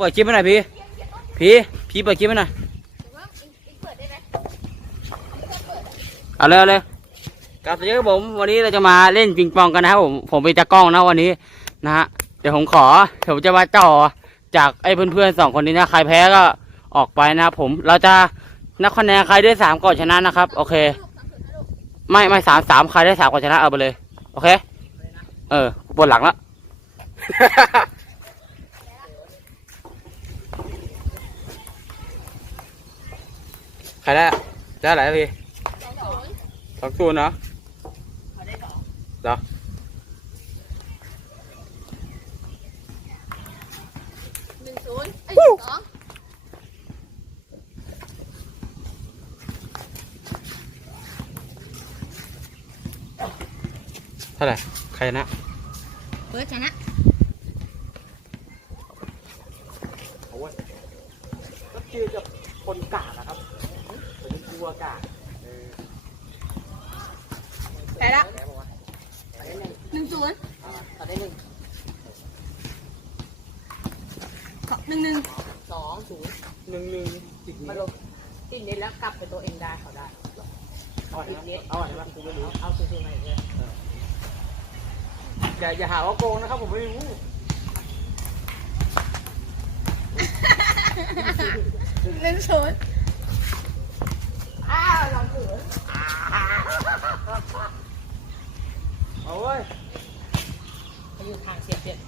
เปิดคลิปให้หน่อยพี่พี่พี่เปิดคลิปให้หน่อยเอาเลยเอาเลยครับสวัสดีครับผมวันนี้เราจะมาเล่นปิงปองกันนะครับผมผมเป็นตากล้องนะวันนี้นะฮะเดี๋ยวผมขอเดี๋ยวผมจะมาจ่อจากไอ้เพื่อนๆสองคนนี้นะใครแพ้ก็ออกไปนะครับผมเราจะนับคะแนนใครได้สามก่อนชนะนะครับ โอเค ไม่ไม่สามสามใครได้สามก่อนชนะเอาไปเลย โอเค เออปวดหลังแล้ว ใครได้อะได้อะไรอะพี่สองศูนย์เนาะเหรอหนึ่งศูนย์ไอ้ยหนึ่งสองเท่าไหร่ใครชนะเบิร์ดชนะก็เจอกับคนกาดนะครับ เป็นกลัวกาดไปละหนึ่งศูนย์ตอนได้หนึ่งขอหนึ่งหนึ่งสองศูนย์หนึ่งหนึ่งจิกมาลงติดเน็ตแล้วกลับไปตัวเองได้เขาได้เอาอ่อนนะเอาอ่อนนะกูไม่รู้เอาซูซูมาอีกเลยอย่าอย่าหาว่าโกงนะครับผมไม่รู้หนึ่งศูนย์ อ้าวลองถือ เอาเว้ยเขาอยู่ทางเสียเปรียบ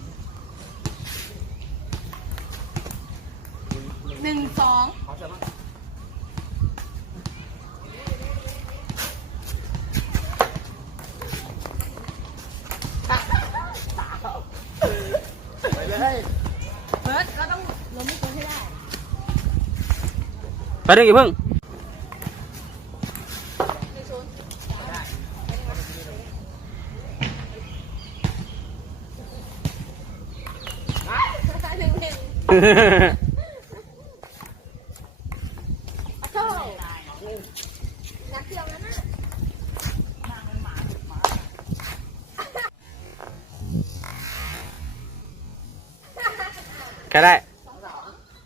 หนึ่งสองขอเสริมมาไปเลยเบิร์ดเราต้องล้มไม่เกินให้ได้ ไปเรื่องกี่เพิ่ง หนึ่งศูนย์หนึ่งหนึ่งโธ่นักเที่ยวแล้วนะ ใครได้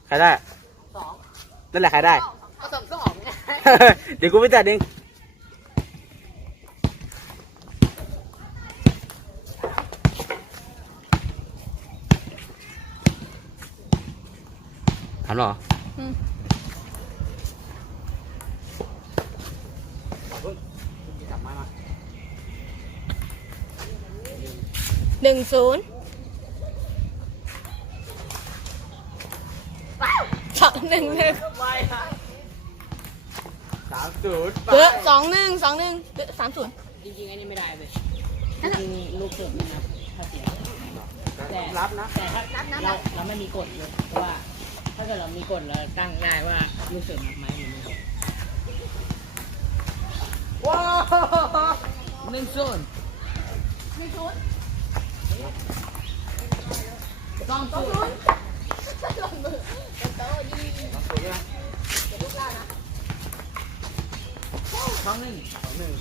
ใครได้สองนั่นแหละใครได้เอาสองสองเนี่ยเดี๋ยวกูไปจัดเองถามหรอ อืม จับมามา หนึ่งศูนย์สองหนึ่งหนึ่งสามศูนย์เบิร์ดสองหนึ่งสองหนึ่งเบิร์ดสามศูนย์จริงๆอันนี้ไม่ได้เลยจริงๆลูกเสิร์ฟนี่นะถ้าเสียแต่รับนะแต่ถ้าเราเราไม่มีกฎเลยเพราะว่า ถ้าเกิดเรามีกฎเราตั้งได้ว่าลูกเสิร์ฟนับไหมหรือไม่นับว้าวหนึ่งศูนย์หนึ่งศูนย์ สองศูนย์ลงมือเป็นโต๊ะดีศูนย์นะเป็นลูกล่านะสองหนึ่งสองหนึ่ง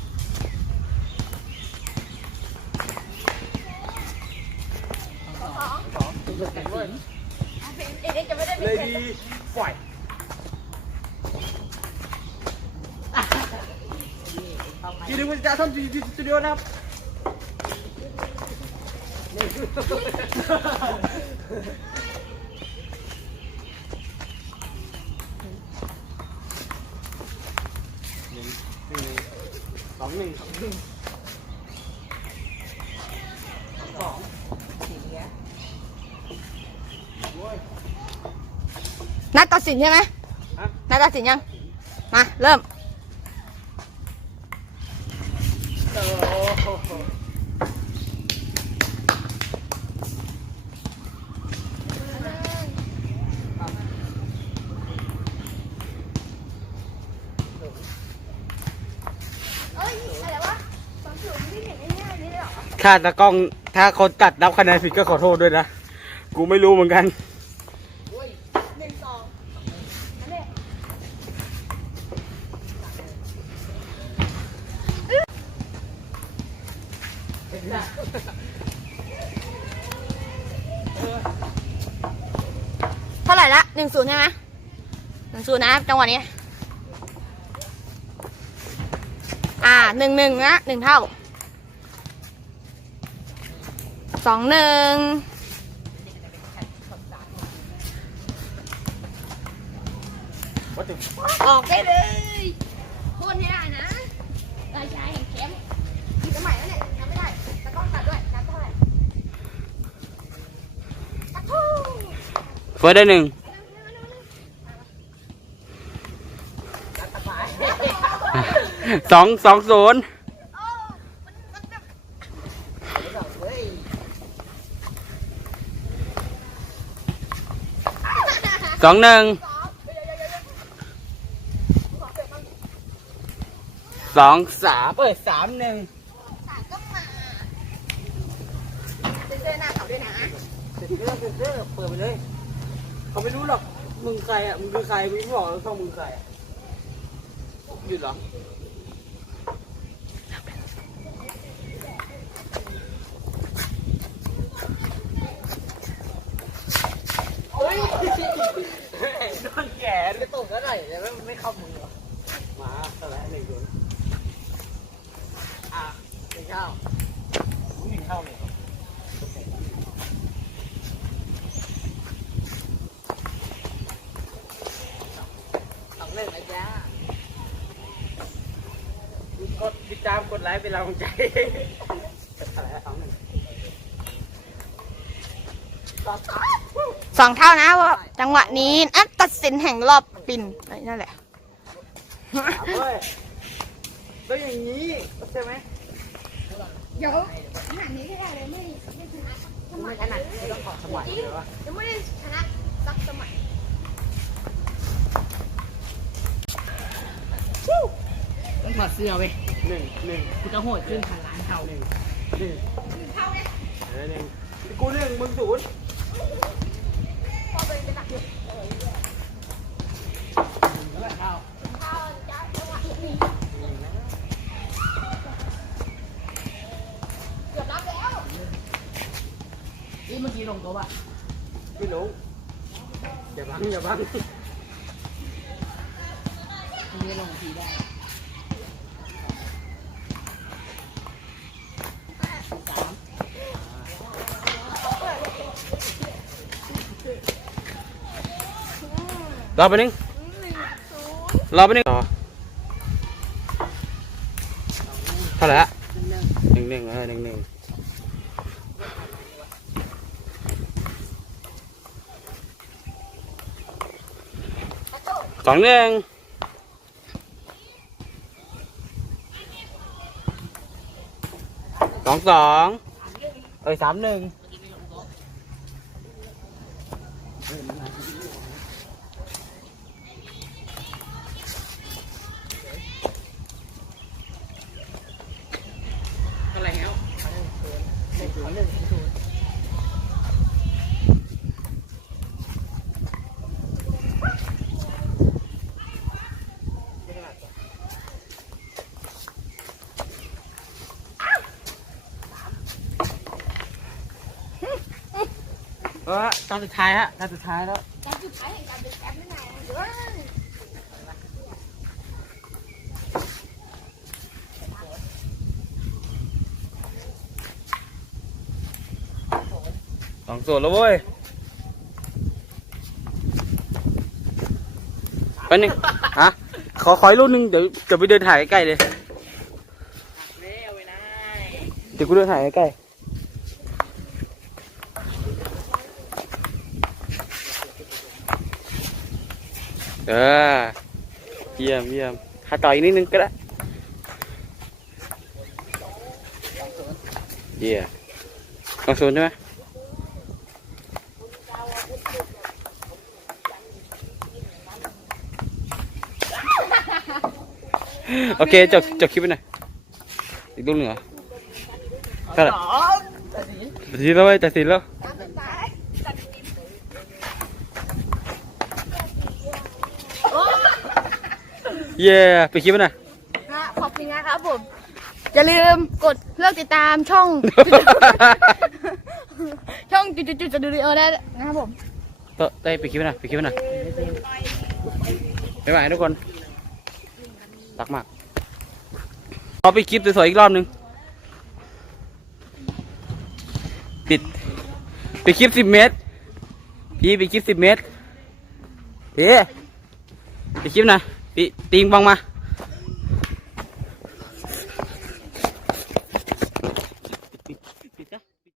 สองสองสองศูนย์แข่งด้วยอะเป็นเอ๊ะจะไม่ได้เป็นเลยดีปล่อยทีนึงมันจะทำสตูดิโอนะครับ หนึ่งหนึ่สองหนึ่งสองหนึ่งสองสี่เนี้ยโอ้ยนัดตัดสินใช่ไหมนัดตัดสินยัง มา เริ่ม โอ้โห เอ้ย อะไรวะสองศูนย์ไม่เห็นไอ้เนี่ยนี่เลยเหรอ ถ้าตากล้องถ้าคนตัดนับคะแนนผิดก็ขอโทษด้วยนะ กูไม่รู้เหมือนกัน หนึ่งสองเท่าไหร่ละหนึ่งศูนย์ใช่ไหมหนึ่งศูนย์นะจังหวะนี้ อ่าหนึ่งหนึ่งนะหนึ่งเท่า สองหนึ่งออกได้เลยพ่นให้ได้นะรายชายแห่งแคมป์มีสมัยแล้วเนี่ยทำไม่ได้แต่ต้องตัดด้วยตัดเท่าไหร่ตัดทู่เฟิร์สได้หนึ่งสองสองศูนย์ สองหนึ่งสองสามเอ้ยสามหนึ่งสามก็มาเซ็นเซอร์หน้าเขาด้วยนะเซ็นเซอร์เซ็นเซอร์เปิดไปเลย เขาไม่รู้หรอกมึงใครอะมึงคือใครมึงไม่บอกแล้วช่องมึงใครอะหยุดเหรอ โอ้ยโด นก่ไม่ตกก็ไหนแต่ไม่ไม่เข้ามือหรอมาตะแหละหนึ่งโดนอะหนึ่งเข้าหนึ่งเข้าเลยเหรอสองเรื่องนะจ๊ะกดติดตามกดไลค์เป็นกำลังใจอะไรสองหนึ่ง สองเท่านะว่าจังหวะนี้อันตัดสินแห่งรอบปินนั่นแหละสามเว้ยแล้วอย่างนี้ใช่ไหมเดี๋ยวขนาดนี้ไม่ได้เลยไม่ไม่ชนะสมัไม่ยขนาดนี้ต้องขอสมัยเลยวะยังไม่ได้ชนะสักสมัยต้องถอดเสื้อเว้ยหนึ่งหนึ่งกูจะโหดขึ้นพันล้านเท่าหนึ่งหนึ่งเท่าไงเออหนึ่งกูหนึ่งมึงศูนย์พอเป็ นเป็นหนักอยู่ แล้วก็เท่า เท่าจะจังหวะนี้เกือบรับแล้ว นี่เมื่อกี้ลงตัวป่ะ ไม่รู้อย่าบังอย่าบัง เมื่อกี้ลงทีได้ รอไปหนึ่งรอไปหนึ่งต่อเท่าไหร่ละหนึ่งหนึ่งเออหนึ่งหนึ่งสองหนึ่งสองสองเอ้ยสามหนึ่ง เท่าไหร่แล้ว เออตอนสุดท้ายฮะตอนสุดท้ายแล้ว การสุดท้ายแห่งการเป็นแชมป์นั่นไงเดี๋ย สองส่วนแล้วเว้ยไปบนึงฮะขอขออีกรูปหนึงเดี๋ยวจะไปเดินถ่ายใกล้ๆเลยเร็วไปนะเดี๋ยวกูเดินถ่ายใกล้ๆเออเยี่ยมเยี่ยมถ้าต่ออีกนิดนึงก็ได้เยี่ยมสองศูนย์ใช่ไหม โอเคจบจบคลิปไปหน่อยอีกรูปหนึ่งเหรอเท่าไหร่ตัดสินแล้วเว้ยตัดสินแล้วเย้ไปคลิปไปหน่อยขอบคุณนะครับผม อย่าลืมกดเลิกติดตามช่อง ช่องจุดจุดจุดสตูดิโอได้นะครับผม เตะได้ไปดคลิปหน่อยไปดคลิปหน่อยบ๊ายบายทุกคน รักมากขอไปดคลิปสวยๆอีกรอบหนึงปิดไปดคลิปสิบเมตร พี่ไปดคลิปสิบเมตรพี่ไปดคลิปหน่อยพี่ตีงปองมา